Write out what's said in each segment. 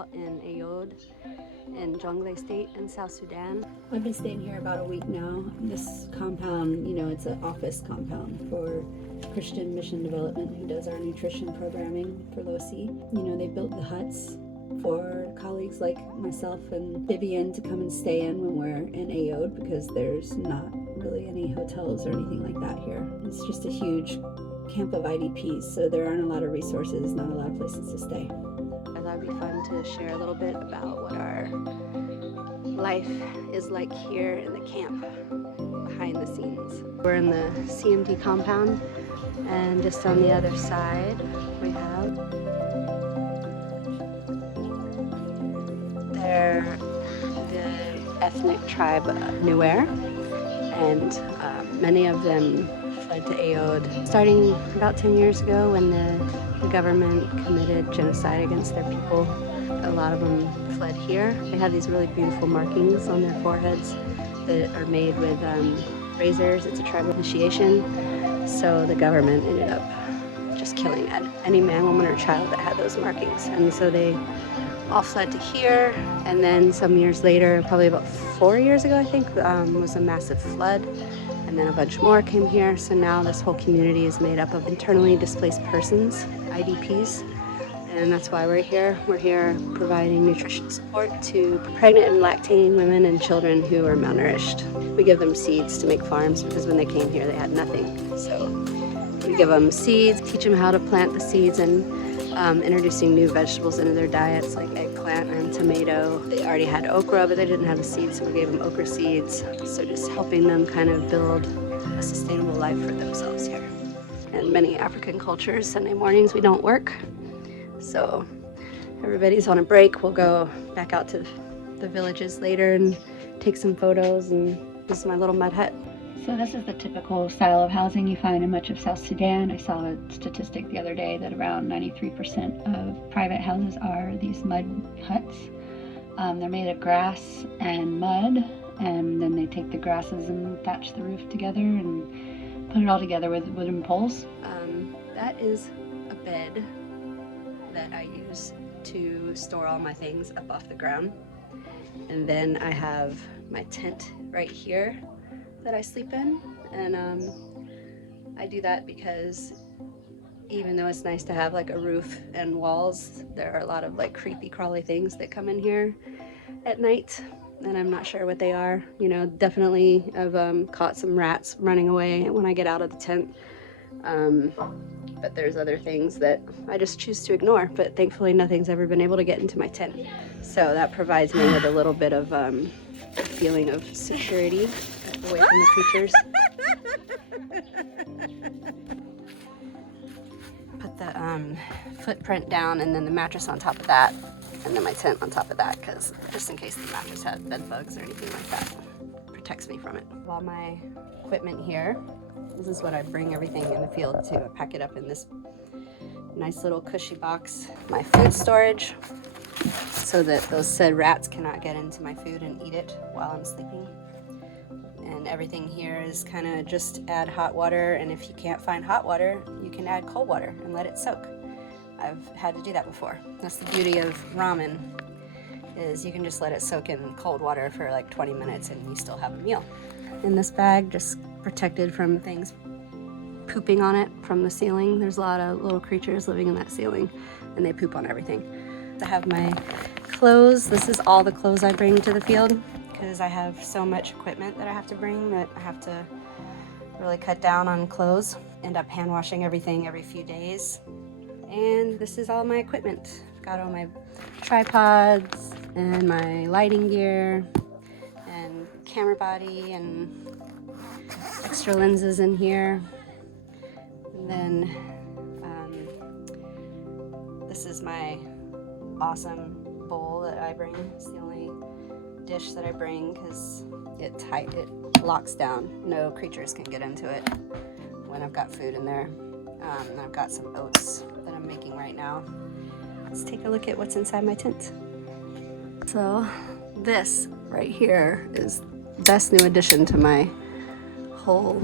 out in Ayod in Jonglei State in South Sudan. I've been staying here about a week now. This compound, it's an office compound for Christian Mission Development, who does our nutrition programming for LOC. They built the huts for colleagues like myself and Vivian to come and stay in when we're in Ayod, because there's not really any hotels or anything like that here. It's just a huge camp of IDPs, so there aren't a lot of resources, not a lot of places to stay. I thought it'd be fun to share a little bit about what our life is like here in the camp, behind the scenes. We're in the CMD compound, and just on the other side we have the ethnic tribe of Nuer, and many of them fled to Ayod starting about 10 years ago when the government committed genocide against their people. A lot of them fled here. They have these really beautiful markings on their foreheads that are made with razors. It's a tribal initiation, so the government ended up just killing any man, woman, or child that had those markings. And so they all fled to here, and then some years later, probably about 4 years ago I think, was a massive flood, and then a bunch more came here. So now this whole community is made up of internally displaced persons, IDPs, and that's why we're here. We're here providing nutrition support to pregnant and lactating women and children who are malnourished. We give them seeds to make farms, because when they came here they had nothing. So we give them seeds, teach them how to plant the seeds, and introducing new vegetables into their diets like eggplant and tomato. They already had okra, but they didn't have the seeds, so we gave them okra seeds. So just helping them kind of build a sustainable life for themselves here. In many African cultures, Sunday mornings we don't work. So everybody's on a break. We'll go back out to the villages later and take some photos, and this is my little mud hut. So this is the typical style of housing you find in much of South Sudan. I saw a statistic the other day that around 93% of private houses are these mud huts. They're made of grass and mud, and then they take the grasses and thatch the roof together and put it all together with wooden poles. That is a bed that I use to store all my things up off the ground. And then I have my tent right here that I sleep in, and I do that because even though it's nice to have like a roof and walls, there are a lot of like creepy crawly things that come in here at night, and I'm not sure what they are. Definitely I've caught some rats running away when I get out of the tent, but there's other things that I just choose to ignore, but thankfully nothing's ever been able to get into my tent, so that provides me with a little bit of feeling of security away from the creatures. Put the footprint down, and then the mattress on top of that, and then my tent on top of that, because just in case the mattress had bed bugs or anything like that, protects me from it. All my equipment here, this is what I bring everything in the field to. I pack it up in this nice little cushy box. My food storage, so that those said rats cannot get into my food and eat it while I'm sleeping. And everything here is kind of just add hot water, and if you can't find hot water, you can add cold water and let it soak. I've had to do that before. That's the beauty of ramen, is you can just let it soak in cold water for like 20 minutes and you still have a meal. In this bag, just protected from things pooping on it from the ceiling. There's a lot of little creatures living in that ceiling, and they poop on everything. I have my clothes. This is all the clothes I bring to the field, because I have so much equipment that I have to bring that I have to really cut down on clothes. End up hand washing everything every few days. And this is all my equipment. I've got all my tripods and my lighting gear and camera body and extra lenses in here. And then this is my awesome bowl that I bring. It's the only dish that I bring because it locks down. No creatures can get into it when I've got food in there. And I've got some oats that I'm making right now. Let's take a look at what's inside my tent. So this right here is the best new addition to my whole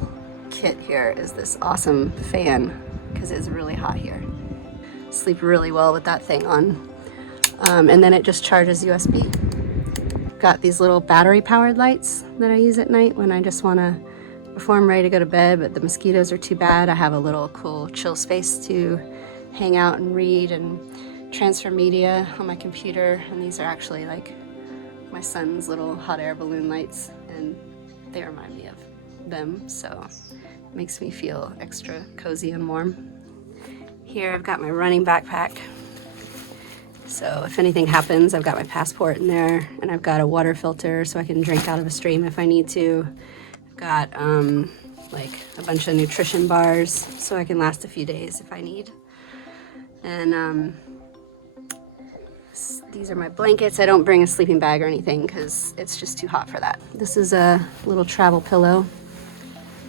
kit here, is this awesome fan, because it's really hot here. Sleep really well with that thing on. and then it just charges USB. Got these little battery powered lights that I use at night when I just want to, before I'm ready to go to bed, but the mosquitoes are too bad. I have a little cool chill space to hang out and read and transfer media on my computer. And these are actually like my son's little hot air balloon lights, and they remind me of them, so it makes me feel extra cozy and warm. Here I've got my running backpack, so if anything happens, I've got my passport in there, and I've got a water filter so I can drink out of a stream if I need to. I've got like a bunch of nutrition bars so I can last a few days if I need. And these are my blankets. I don't bring a sleeping bag or anything because it's just too hot for that. This is a little travel pillow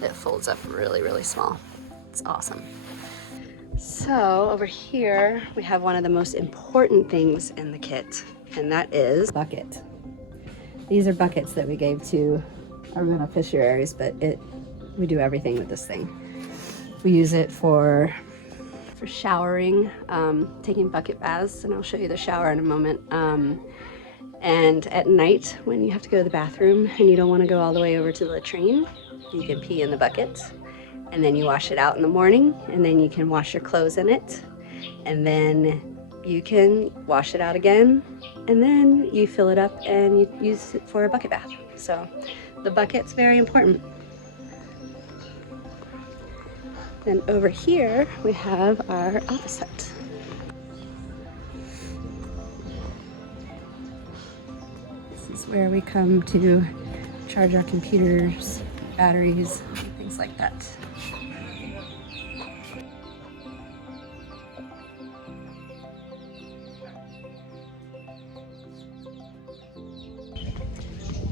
that folds up really, really small. It's awesome. So over here, we have one of the most important things in the kit, and that is bucket. These are buckets that we gave to our beneficiaries, but we do everything with this thing. We use it for showering, taking bucket baths, and I'll show you the shower in a moment. And at night, when you have to go to the bathroom and you don't want to go all the way over to the latrine, you can pee in the bucket, and then you wash it out in the morning, and then you can wash your clothes in it, and then you can wash it out again, and then you fill it up and you use it for a bucket bath. So the bucket's very important. Then over here we have our office hut. This is where we come to charge our computers, batteries, things like that.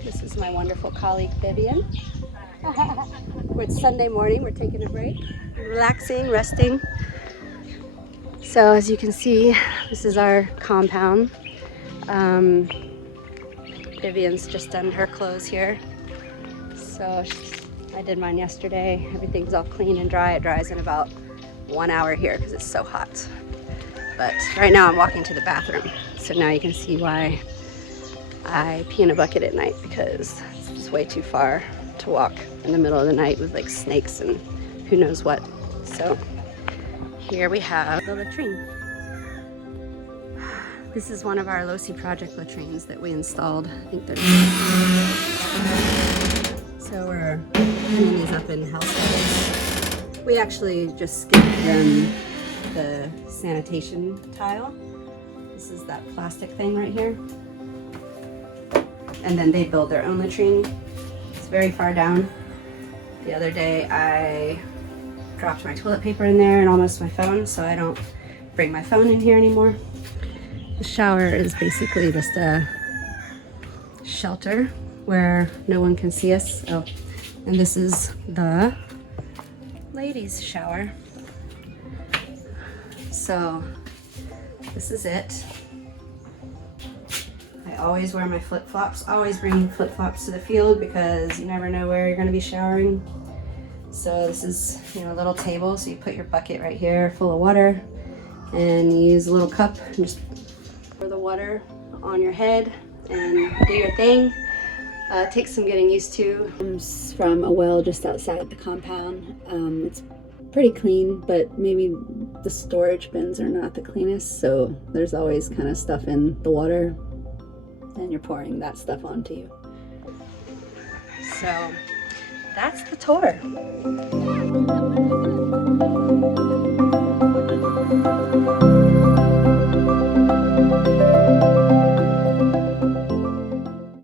This is my wonderful colleague Vivian. It's Sunday morning, we're taking a break, relaxing, resting. So as you can see, this is our compound. Vivian's just done her clothes here. So I did mine yesterday. Everything's all clean and dry. It dries in about 1 hour here because it's so hot. But right now I'm walking to the bathroom. So now you can see why I pee in a bucket at night, because it's just way too far to walk in the middle of the night with like snakes and who knows what. So here we have the latrine. This is one of our LOSI project latrines that we installed. I think they're so we're hanging these up in house levels. We actually just skipped them the sanitation tile. This is that plastic thing right here. And then they build their own latrine. It's very far down. The other day I dropped my toilet paper in there and almost my phone, so I don't bring my phone in here anymore. The shower is basically just a shelter where no one can see us. Oh, and this is the ladies' shower. So this is it. I always wear my flip-flops. Always bring flip-flops to the field because you never know where you're going to be showering. So this is, a little table. So you put your bucket right here full of water, and you use a little cup and just pour the water on your head and do your thing. It takes some getting used to. Comes from a well just outside the compound. It's pretty clean, but maybe the storage bins are not the cleanest. So there's always kind of stuff in the water, and you're pouring that stuff onto you. So that's the tour.